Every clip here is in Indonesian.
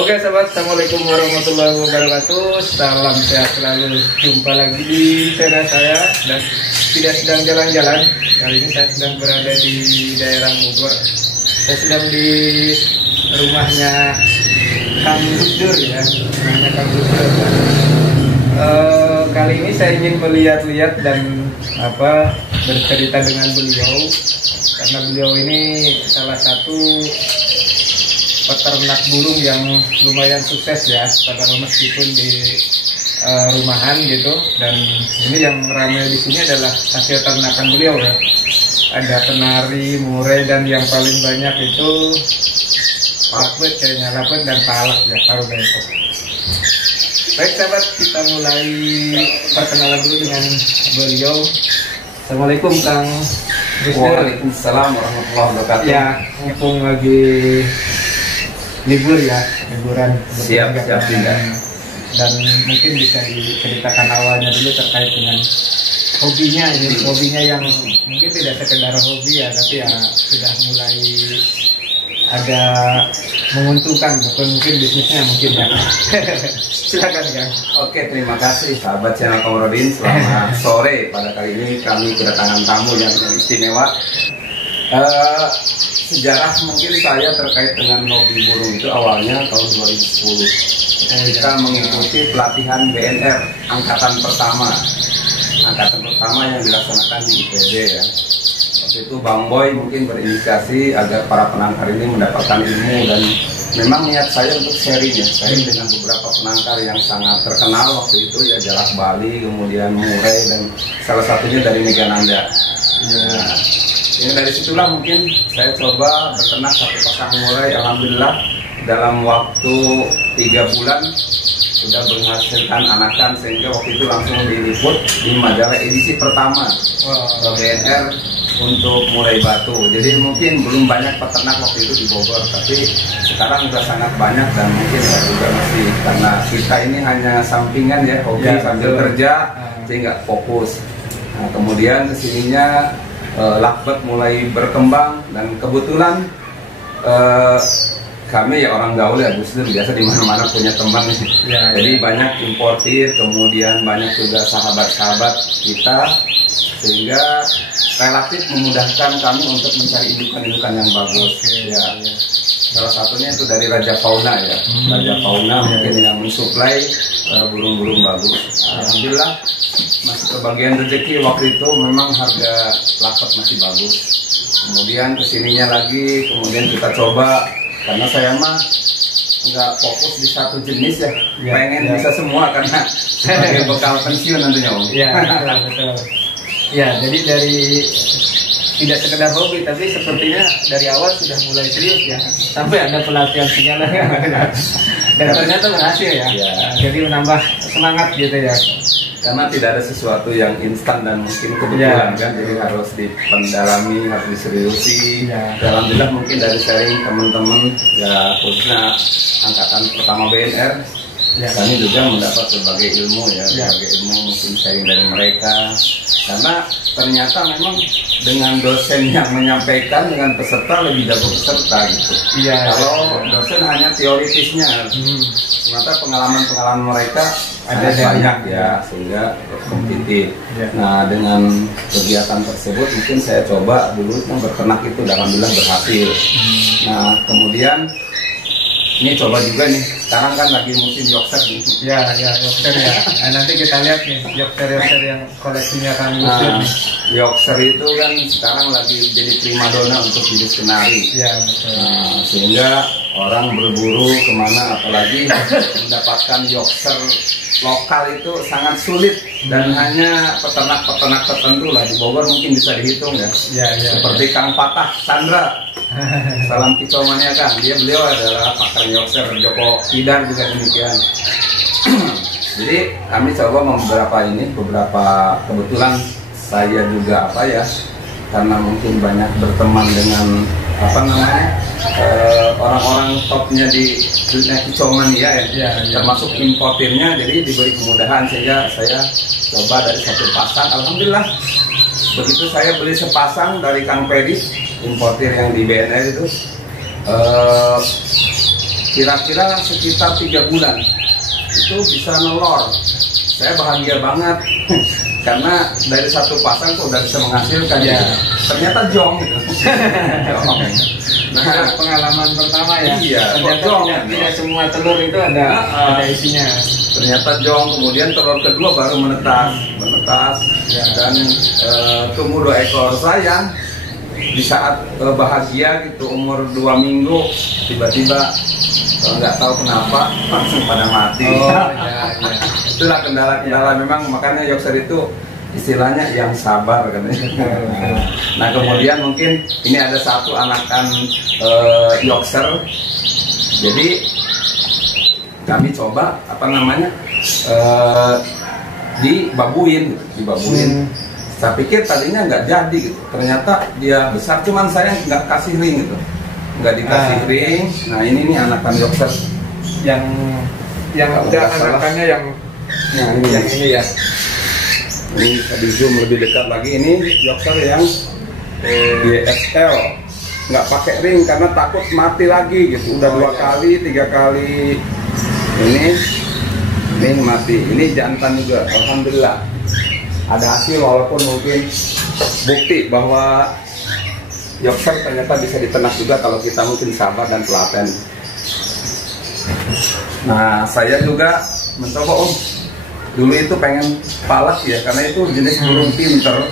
Oke sahabat, assalamualaikum warahmatullahi wabarakatuh. Salam sehat selalu. Jumpa lagi di channel saya dan tidak sedang jalan-jalan. Kali ini saya sedang berada di daerah Bogor. Saya sedang di rumahnya Kang Gusdur ya, rumahnya Kang Gusdur. Kali ini saya ingin melihat-lihat dan bercerita dengan beliau karena beliau ini salah satu peternak burung yang lumayan sukses ya, padahal meskipun di rumahan gitu. Dan ini yang ramai di sini adalah hasil ternakan beliau ya. Ada kenari, murai, dan yang paling banyak itu lapet kayaknya, lapet dan palak ya, taruh itu. Baik sahabat, kita mulai perkenalan dulu dengan beliau. Assalamualaikum Kang Gusdur. Waalaikumsalam warahmatullahi wabarakatuh. Ya, mumpung lagi libur ya, liburan. Siap. Dan mungkin bisa diceritakan awalnya dulu terkait dengan hobinya ini. Hobinya yang mungkin tidak sekedar hobi ya, tapi ya sudah mulai ada menguntungkan, mungkin bisnisnya mungkin ya. Silakan Kang. Oke, terima kasih sahabat channel Komarudin. Selamat sore. Pada kali ini kami kedatangan tamu yang istimewa. Sejarah mungkin saya terkait dengan hobi burung itu awalnya tahun 2010. Kita mengikuti pelatihan BNR angkatan pertama yang dilaksanakan di IPB ya. Waktu itu Bang Boy mungkin berinisiasi agar para penangkar ini mendapatkan ilmu, dan memang niat saya untuk sharing dengan beberapa penangkar yang sangat terkenal waktu itu ya, Jalak Bali, kemudian Murai, dan salah satunya dari Megananda. Nah, ini dari situlah mungkin saya coba beternak satu pasang murai. Alhamdulillah dalam waktu 3 bulan sudah menghasilkan anakan, sehingga waktu itu langsung diliput di majalah edisi pertama BNR untuk murai batu. Jadi mungkin belum banyak peternak waktu itu di Bogor, tapi sekarang sudah sangat banyak. Dan mungkin saya juga masih, karena kita ini hanya sampingan ya, hobi ya, sambil kerja sehingga fokus. Nah, kemudian kesininya lakbet mulai berkembang, dan kebetulan kami ya orang gaul ya, Gusdur biasa di mana-mana punya teman ya. Jadi banyak importir, kemudian banyak juga sahabat-sahabat kita, sehingga relatif memudahkan kami untuk mencari indukan-indukan yang bagus. Ya. Salah satunya itu dari Raja Fauna ya, Raja Fauna mungkin yang mensuplai burung-burung bagus. Alhamdulillah masih kebagian rezeki waktu itu, memang harga lakbet masih bagus. Kemudian kesininya lagi, kemudian kita coba, karena saya mah nggak fokus di satu jenis ya, pengen bisa semua karena sebagai bekal pensiun nantinya Om. Iya, betul. Ya, jadi dari tidak sekedar hobi, tapi sepertinya dari awal sudah mulai serius ya, sampai ada pelatihan segala dan ternyata berhasil ya. Jadi menambah semangat gitu ya, karena tidak ada sesuatu yang instan dan mungkin kebetulan kan, jadi harus dipendalami, harus diseriusi. Alhamdulillah mungkin dari sharing teman-teman ya, khususnya angkatan pertama BNR, kami juga mendapat berbagai ilmu ya, berbagai ilmu mungkin sharing dari mereka. Karena ternyata memang dengan dosen yang menyampaikan, dengan peserta lebih jago peserta gitu. Kalau dosen hanya teoritisnya, ternyata pengalaman-pengalaman mereka ada banyak ya, sehingga kompetitif. Nah, dengan kegiatan tersebut mungkin saya coba dulu berternak itu, alhamdulillah berhasil. Nah, kemudian ini coba juga nih, sekarang kan lagi musim Yorkshire nih. Ya, Yorkshire ya. Nah, nanti kita lihat nih Yorkshire yang koleksinya Kang Gusdur nih. Yorkshire itu kan sekarang lagi jadi primadona untuk jenis kenari. Ya, betul. Nah, sehingga orang berburu kemana, apalagi mendapatkan Yorkshire lokal itu sangat sulit, dan hanya peternak-peternak tertentu lah di Bogor mungkin bisa dihitung ya. Seperti Kang Patah Sandra. Salam kicauannya Kang, beliau adalah pakar Yorkshire. Joko Idar juga demikian. Jadi kami coba beberapa kebetulan saya juga karena mungkin banyak berteman dengan orang-orang topnya di dunia kicomania ya, termasuk importirnya, jadi diberi kemudahan sehingga saya coba dari satu pasang. Alhamdulillah begitu saya beli sepasang dari Kang Pedi, importir yang di BNR itu, kira-kira sekitar 3 bulan itu bisa nelor. Saya bahagia banget karena dari satu pasang kok udah bisa menghasilkan ya. Ternyata jong gitu. Jong. Nah, pengalaman pertama ya. Iya, ternyata jong, tidak semua telur itu ada isinya. Ternyata jong, kemudian telur kedua baru menetas Ya. dan tumbuh 2 ekor. Saya di saat bahagia gitu umur 2 minggu tiba-tiba nggak tahu kenapa langsung pada mati. Ya. Itulah kendala-kendala memang, makanya Yorkshire itu istilahnya yang sabar katanya. Nah kemudian mungkin ini ada satu anakan Yorkshire, jadi kami coba dibabuin. Saya pikir tadinya nggak jadi gitu, ternyata dia besar, cuman saya nggak kasih ring gitu, nggak dikasih ring. Nah ini nih anakan Yorkshire yang udah anakannya yang ini ya. Ini bisa di zoom lebih dekat lagi. Ini Yorkshire yang DSL, nggak pakai ring karena takut mati lagi gitu. Udah 2 kali 3 kali ini mati. Ini jantan juga, alhamdulillah ada hasil, walaupun mungkin bukti bahwa Yorkshire ternyata bisa diternak juga kalau kita mungkin sabar dan telaten. Nah saya juga mencoba dulu itu pengen palak ya, karena itu jenis burung pinter,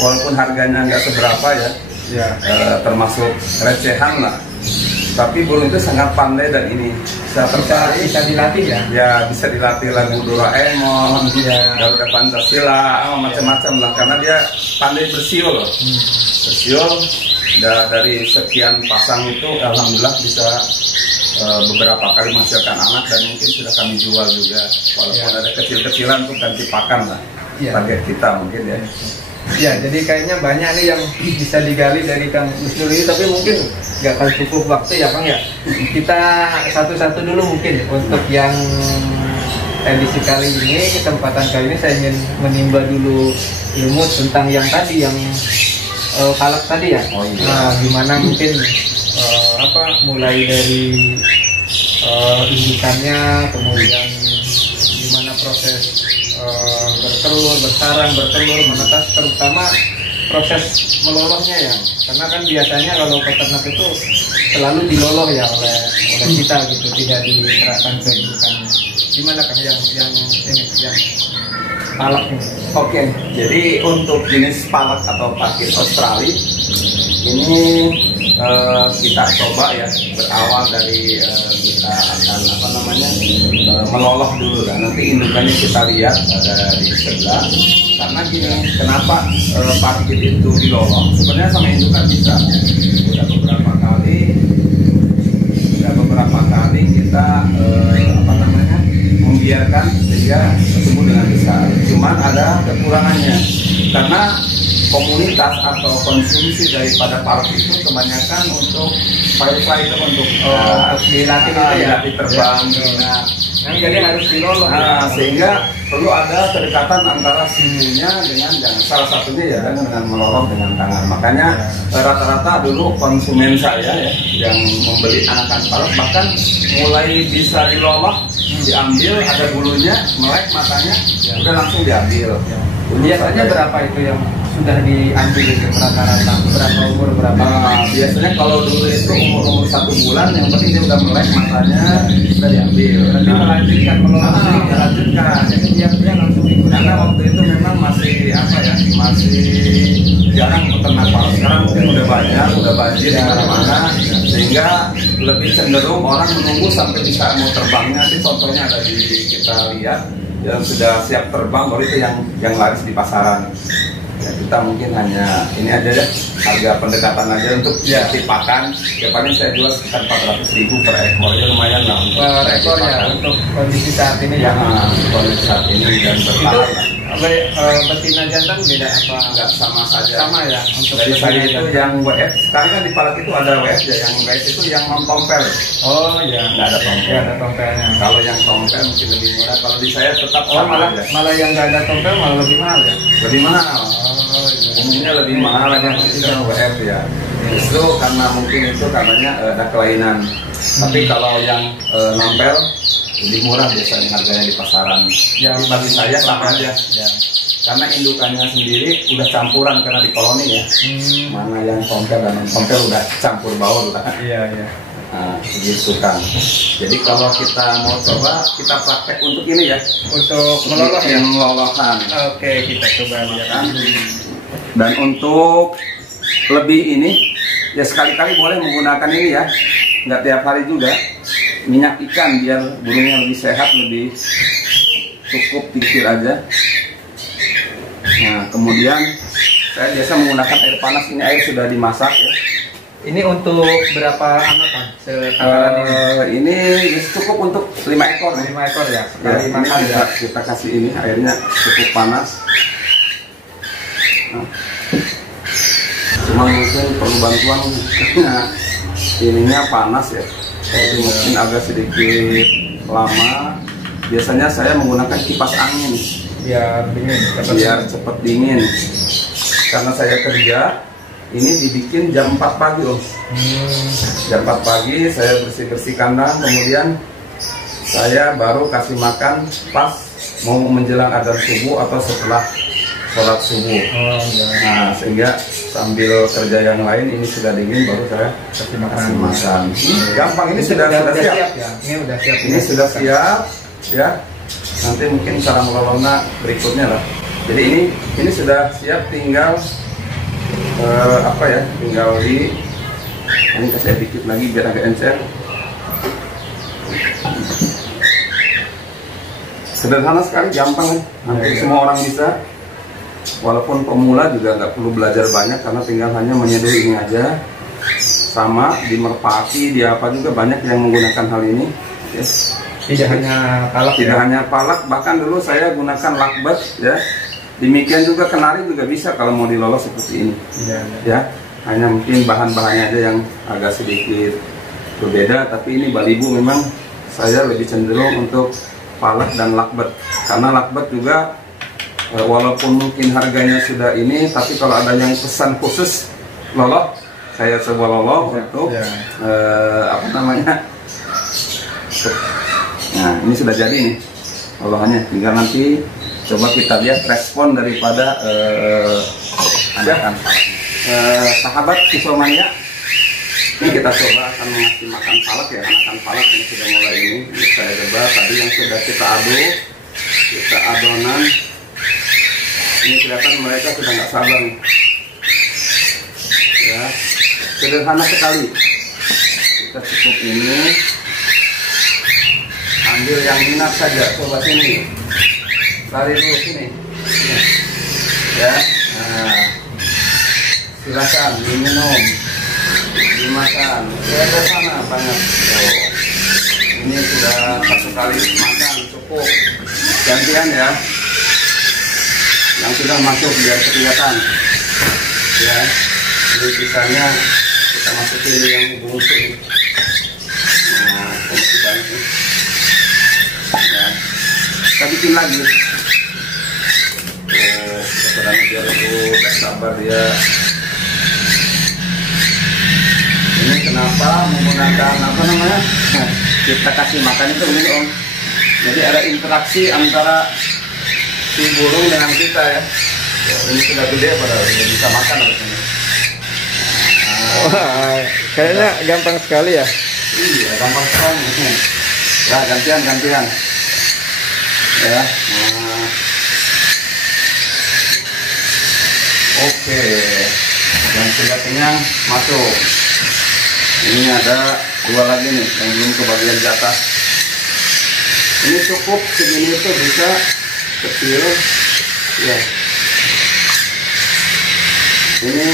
walaupun harganya nggak seberapa ya, termasuk recehan lah, tapi burung itu sangat pandai dan ini bisa dilatih ya, bisa dilatih lagu Doraemon, Garuda Pancasila, macam-macam lah, karena dia pandai bersiul loh. Bersiul dari sekian pasang itu alhamdulillah bisa beberapa kali menghasilkan anak, dan mungkin sudah kami jual juga, walaupun ada kecil-kecilan untuk ganti pakan lah, target kita mungkin ya. Ya, jadi kayaknya banyak nih yang bisa digali dari Kang Gusdur ini, tapi mungkin nggak akan cukup waktu ya Kang ya. Kita satu-satu dulu mungkin untuk yang edisi kali ini, kesempatan kali ini saya ingin menimba dulu ilmu tentang yang tadi, yang palak tadi ya. Nah, gimana mungkin mulai dari indukannya, kemudian gimana proses bertelur, bersarang, bertelur, menetas, terutama proses melolongnya ya, karena kan biasanya kalau peternak itu selalu diloloh ya oleh kita gitu, tidak diterapkan ke indukannya. Gimana kan yang palak ini? Oke, jadi untuk jenis palak atau pakis Australia ini kita coba ya, berawal dari kita akan meloloh dulu kan. Nanti indukannya kita lihat ada di sebelah. Karena gini, kenapa parkit itu diloloh? Sebenarnya sama indukan bisa. Udah beberapa kali kita membiarkan dia tumbuh dengan besar. Cuman ada kekurangannya, karena komunitas atau konsumsi daripada park itu kebanyakan untuk firefly, itu untuk dilatih terbang. Jadi harus diloloh. Sehingga perlu ada kedekatan antara simunya dengan salah satunya ya dengan meloloh dengan tangan. Makanya rata-rata dulu konsumen saya ya, yang membeli anakan palak bahkan mulai bisa diloloh, diambil ada bulunya, melek matanya, udah langsung diambil. Biasanya berapa itu yang sudah diambil itu rata-rata? Berapa umur berapa? Biasanya kalau dulu itu umur 1 bulan, yang penting dia udah melek matanya, sudah diambil. Nanti melanjutkan melanjutkan. Jadi dia langsung ikut. Karena waktu itu memang masih masih jarang peternak palak. Sekarang mungkin udah banyak, udah banjir di mana-mana, sehingga lebih cenderung orang menunggu sampai bisa mau terbangnya. Nanti contohnya ada di kita lihat yang sudah siap terbang, baru itu yang laris di pasaran. Ya, kita mungkin hanya ini aja ya, harga pendekatan aja untuk pakan. Ya paling saya jual sekitar 400.000 per ekor, ya lumayan lah per ekor ya untuk kondisi saat ini ya. Kondisi saat ini dan bertahan. betina jantan beda apa? Enggak, sama saja. Sama ya. Untuk Dari saya betina itu jantan. yang WF, sekarang kan di Palak itu ada WF ya, yang WF itu yang non tompel. Oh ya. Nggak ada tompel. Nggak ada tompelnya. Kalau yang tompel mungkin lebih murah. Kalau di saya tetap Oh sama malah aja. malah yang nggak ada tompel malah lebih mahal ya. Lebih mahal. Oh iya. Umumnya lebih mahal yang itu WF ya. Justru karena mungkin itu katanya ada kelainan. Tapi kalau yang nempel lebih murah biasanya harganya di pasaran. Ya, Tapi bagi saya sama aja. Ya. Karena indukannya sendiri udah campuran karena di koloni ya. Mana yang tompel dan non tompel udah campur baur lah. Iya iya. Nah, begitu kan. Jadi kalau kita mau coba, kita praktek untuk ini ya. Untuk meloloh ya. Melolohan. Oke kita coba lihat. Kan? Dan untuk lebih ini, ya sekali-kali boleh menggunakan ini ya. Nggak tiap hari juga. Minyak ikan biar burungnya lebih sehat, lebih cukup pikir aja. Nah, kemudian saya biasa menggunakan air panas. Ini air sudah dimasak ya. Ini untuk berapa angkatan setakaran ini? Ini cukup untuk 5 ekor. 5 ekor ya. Ya, Sekali ini makan ya. kita kasih ini airnya cukup panas. Nah, cuma mungkin perlu bantuan karena ininya panas ya. Jadi mungkin agak sedikit lama. Biasanya saya menggunakan kipas angin Biar dingin. biar cepat dingin. Karena saya kerja, ini dibikin jam 4 pagi Om. Jam 4 pagi saya bersih-bersih kandang, kemudian saya baru kasih makan pas mau menjelang adzan subuh atau setelah sholat subuh. Oh iya. Nah, sehingga sambil kerja yang lain ini sudah dingin baru saya Kasih makan. kasih makan. Gampang, ini sudah siap. ya. Ini udah siap. Ini sudah siap ya. Nanti mungkin cara melolongnya berikutnya lah. Jadi ini sudah siap, tinggal apa ya? Tinggal ini kasih dikit lagi biar agak encer. Sederhana sekali, gampang, hampir semua orang bisa. Walaupun pemula juga nggak perlu belajar banyak karena tinggal hanya menyeduh ini aja. Sama di merpati, di apa juga banyak yang menggunakan hal ini. Yes. Tidak hanya palak Tidak ya. hanya palak, bahkan dulu saya gunakan lakbat ya. Demikian juga kenari juga bisa kalau mau dilolos seperti ini. Iya. Ya, hanya mungkin bahan-bahannya aja yang agak sedikit berbeda, tapi ini balibu memang saya lebih cenderung untuk palak dan lakbat. Karena lakbat juga walaupun mungkin harganya sudah ini, tapi kalau ada yang pesan khusus loloh, saya coba loloh untuk apa namanya. Nah, ini sudah jadi nih lolohannya. Tinggal nanti coba kita lihat respon daripada anakan sahabat Kisomania. Ini kita coba akan mengasih makan palak ya, anakan palak yang sudah mulai ini. Saya coba tadi yang sudah kita aduk, kita adonan. Ini kelihatan mereka sudah nggak sabar nih. Ya, sederhana sekali. Kita cukup ini. Ambil yang minat saja, coba sini. Tarik dulu sini. Ya, nah, silakan diminum, dimakan. Lihat sana banyak. Oh, ini sudah satu kali makan cukup. Gantian ya. Yang sudah masuk biar kelihatan. Ya, ini sisanya kita masukin yang bungsu. Nah, masih banyak nih. Ya, kita bikin lagi. Oh, kita biar itu gak sabar dia. Ini kenapa menggunakan apa namanya? Nah, kita kasih makan itu ini Om. Jadi ada interaksi antara si burung dengan kita ya. Oh, ini sudah gede padahal sudah bisa makan harusnya. Wah, kayaknya gampang sekali ya. Iya, gampang sekali. Ya, gantian. Ya. Nah. Oke. Yang sudah kenyang masuk. Ini ada 2 lagi nih yang belum kebagian jatah. Ini cukup segini itu bisa kecil. Ya. Ini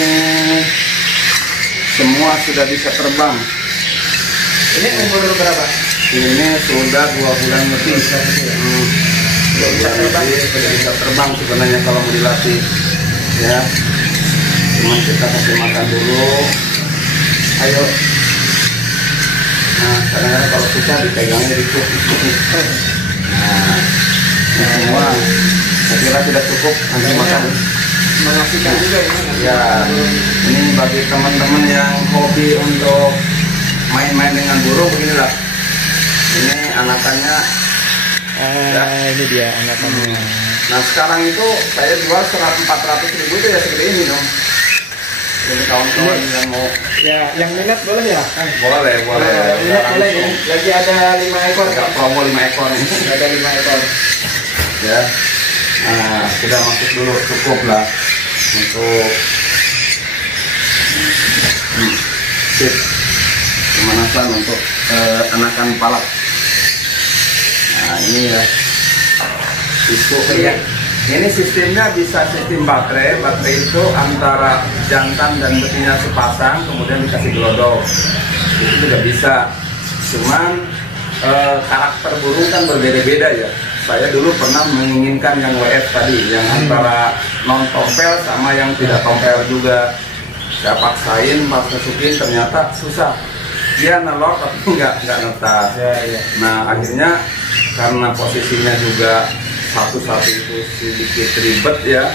semua sudah bisa terbang. Ini umur berapa? Ini sudah 2 bulan lebih. sudah bisa terbang sebenarnya kalau mau dilatih ya. Cuman kita kasih makan dulu. Ayo. Nah, kadang-kadang kalau susah dipegangnya dikit. Nah, ini semua saya kira sudah cukup. Nanti makan. Mengasihkan juga ini. Ya, ini bagi teman-teman yang hobi untuk main-main dengan burung beginilah. Ini anakannya. Ini dia anakannya. Nah sekarang itu saya jual 400.000 itu ya segede ini dong. Jadi kawan-kawan yang mau Yang minat boleh ya? boleh. Minat boleh ya. Lagi ada 5 ekor. Enggak promo 5 ekor nih. Ada 5 ekor. Ya. Nah, sudah masuk dulu cukup lah untuk sip pemanasan untuk anakan palak. Nah ini ya itu ya. Ini sistemnya bisa sistem baterai itu antara jantan dan betina sepasang, kemudian dikasih gelodok. Itu juga bisa. Cuman karakter burung kan berbeda-beda ya. Saya dulu pernah menginginkan yang WF tadi, yang antara non tompel sama yang tidak tompel juga. Saya paksain, pas masukin ternyata susah. Dia nelor tapi nggak netas. Ya. Nah akhirnya karena posisinya juga satu-satu itu sedikit ribet ya,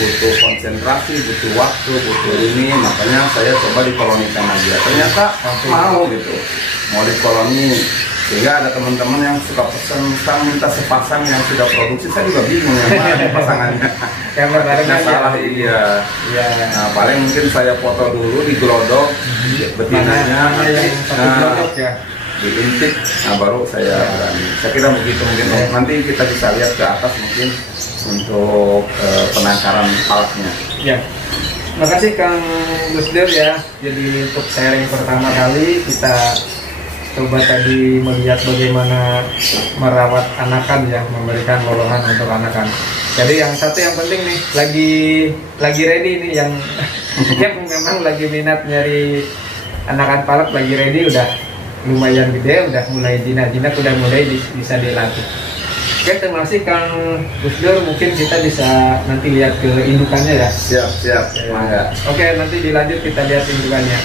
butuh konsentrasi, butuh waktu, butuh ini, makanya saya coba dikolonikan aja. Ternyata mau gitu, mau dikoloni. Sehingga ada teman-teman yang suka pesen, minta sepasang yang sudah produksi. Saya juga bingung yang mana pasangannya. Yang berbarengan salah iya. Nah paling mungkin saya foto dulu di glodok betinanya, yang satu glodok ya. diintik, nah baru saya berani. Saya kira begitu mungkin. Nanti kita bisa lihat ke atas mungkin untuk penangkaran palaknya. Ya, makasih Kang Gusdur ya. Jadi untuk sharing pertama kali kita coba tadi melihat bagaimana merawat anakan ya, memberikan lolohan untuk anakan. Jadi yang satu yang penting nih, lagi ready nih yang yang memang lagi minat nyari anakan palak, lagi ready, udah lumayan gede, udah mulai jinak-jinak, udah mulai bisa dilatih. Oke, terima kasih Kang Gusdur. Mungkin kita bisa nanti lihat ke indukannya ya. Siap. Ya. Oke, nanti dilanjut kita lihat indukannya.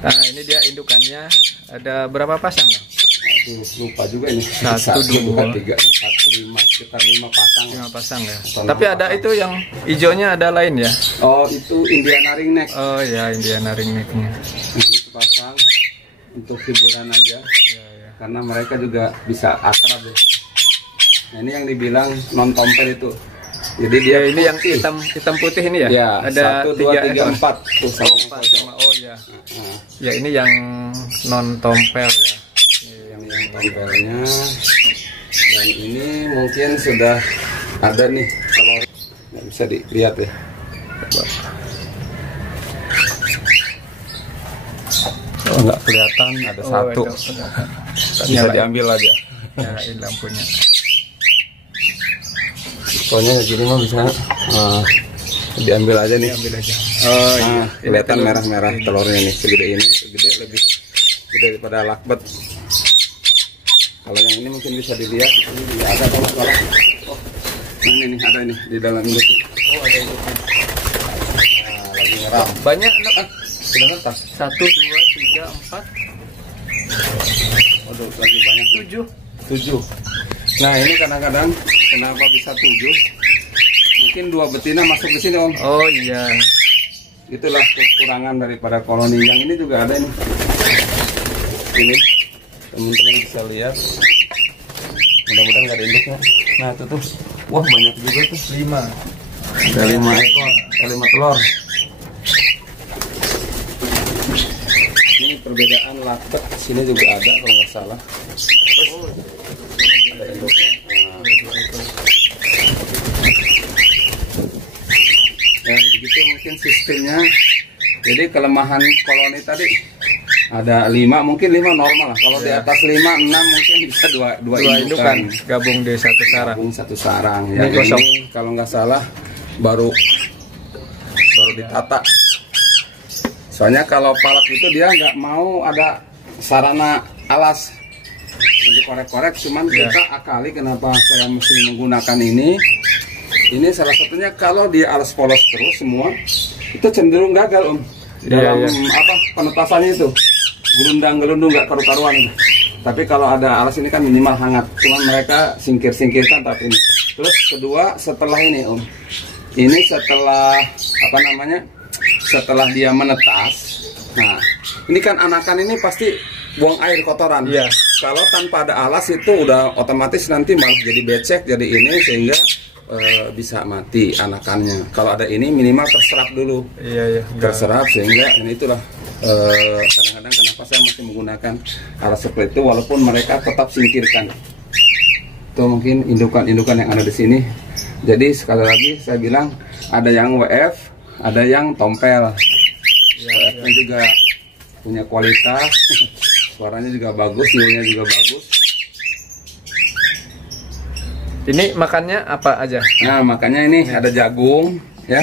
Nah, ini dia indukannya. Ada berapa pasang, Bang? Aduh, lupa juga ini. 1, 2, 3, 4, 5, sekitar 5 pasang. 5 pasang ya. Tapi ada pasang. Itu yang hijaunya ada lain ya? Oh, itu Indiana ringneck. Oh ya, Indiana ringnecknya. Ini sepasang untuk hiburan aja. Ya. Karena mereka juga bisa akrab ya. Nah, ini yang dibilang non tompel itu. Jadi dia ini yang hitam putih ini ya? Ya, ada 1, 2, 3, 4. Tuh, oh ya. Ya ini yang non tompel ya. Yang tompelnya. Dan ini mungkin sudah ada nih telur. Nggak bisa dilihat ya. Oh, nggak kelihatan, ada satu. Bisa diambil aja. Nyalain lampunya. Soalnya gini mah bisa diambil aja nih. Diambil aja. Oh iya. Kelihatan merah-merah telurnya nih, segede ini, segede lebih gede daripada lakbet. Kalau yang ini mungkin bisa dilihat, ini ada kalau oh, ini ada ini di dalam induknya. Oh ada induknya. Nah, lagi ngeram. Banyak sudah netas. 1, 2, 3, 4. Waduh, lagi banyak. 7. Nah ini kadang-kadang kenapa bisa 7? Mungkin 2 betina masuk di sini Om. Oh iya. Itulah kekurangan daripada koloni. Yang ini juga ada ini. Ini teman-teman bisa lihat. Mudah-mudahan nggak ada induknya. Nah itu tuh, wah banyak juga tuh. 5. Ada 5 ekor, 5 telur. Ini perbedaan lakbet, sini juga ada kalau nggak salah. Ada induknya. Ya begitu mungkin sistemnya. Jadi kelemahan koloni tadi ada 5, mungkin 5 normal lah. Kalau di atas 5, 6 mungkin bisa 2 indukan gabung di satu sarang. Gabung satu sarang. Ini kosong. Ini kalau nggak salah baru ditata. Soalnya kalau palak itu dia nggak mau ada sarana alas untuk korek-korek, cuman kita akali kenapa saya mesti menggunakan ini. Ini salah satunya kalau di alas polos terus semua itu cenderung gagal dalam apa penetasannya itu, gelundang-gelundung nggak karu-karuan itu. Tapi kalau ada alas ini kan minimal hangat, cuman mereka singkir-singkirkan tapi ini. Terus kedua setelah ini ini setelah apa namanya, setelah dia menetas, nah ini kan anakan ini pasti buang air kotoran. Kalau tanpa ada alas itu udah otomatis nanti malah jadi becek, jadi ini sehingga bisa mati anakannya. Kalau ada ini minimal terserap dulu, terserap sehingga ini itulah kadang-kadang kenapa saya masih menggunakan alas seperti itu walaupun mereka tetap singkirkan. Itu mungkin indukan-indukan yang ada di sini. Jadi sekali lagi saya bilang ada yang WF, ada yang tompel. WF-nya juga punya kualitas, suaranya juga bagus, nilainya juga bagus. Ini makannya apa aja? Nah, makanya ini ada jagung ya.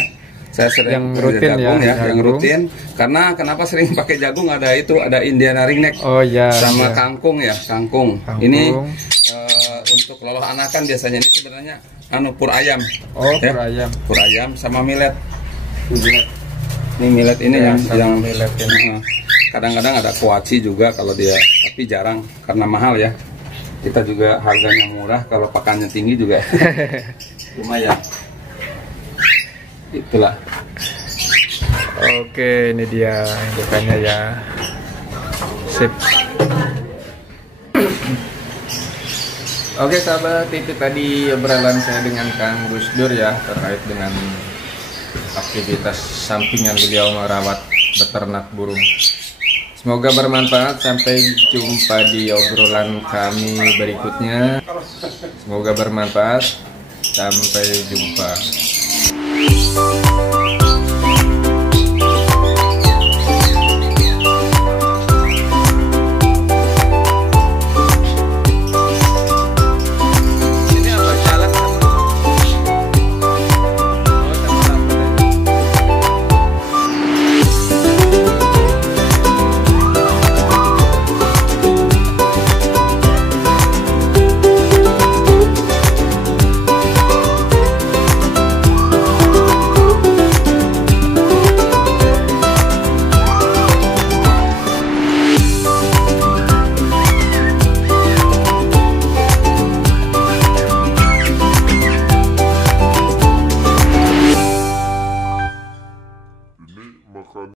Saya sering yang rutin jagung ya, yang rutin. Karena kenapa sering pakai jagung, ada itu, ada Indiana ringneck. Sama kangkung ya, kangkung. Ini untuk loloh anakan biasanya ini sebenarnya pur ayam. Pur ayam. Pur ayam sama millet. Ini millet ini yang millet ini. Kadang-kadang ada kuaci juga kalau dia, tapi jarang karena mahal ya. Kita juga harganya murah, kalau pakannya tinggi juga lumayan. Itulah. Oke, ini dia indukannya ya. Sip. Oke sahabat, itu tadi obrolan saya dengan Kang Gus Dur ya terkait dengan aktivitas sampingan beliau merawat beternak burung. Semoga bermanfaat. Sampai jumpa di obrolan kami berikutnya. Semoga bermanfaat. Sampai jumpa.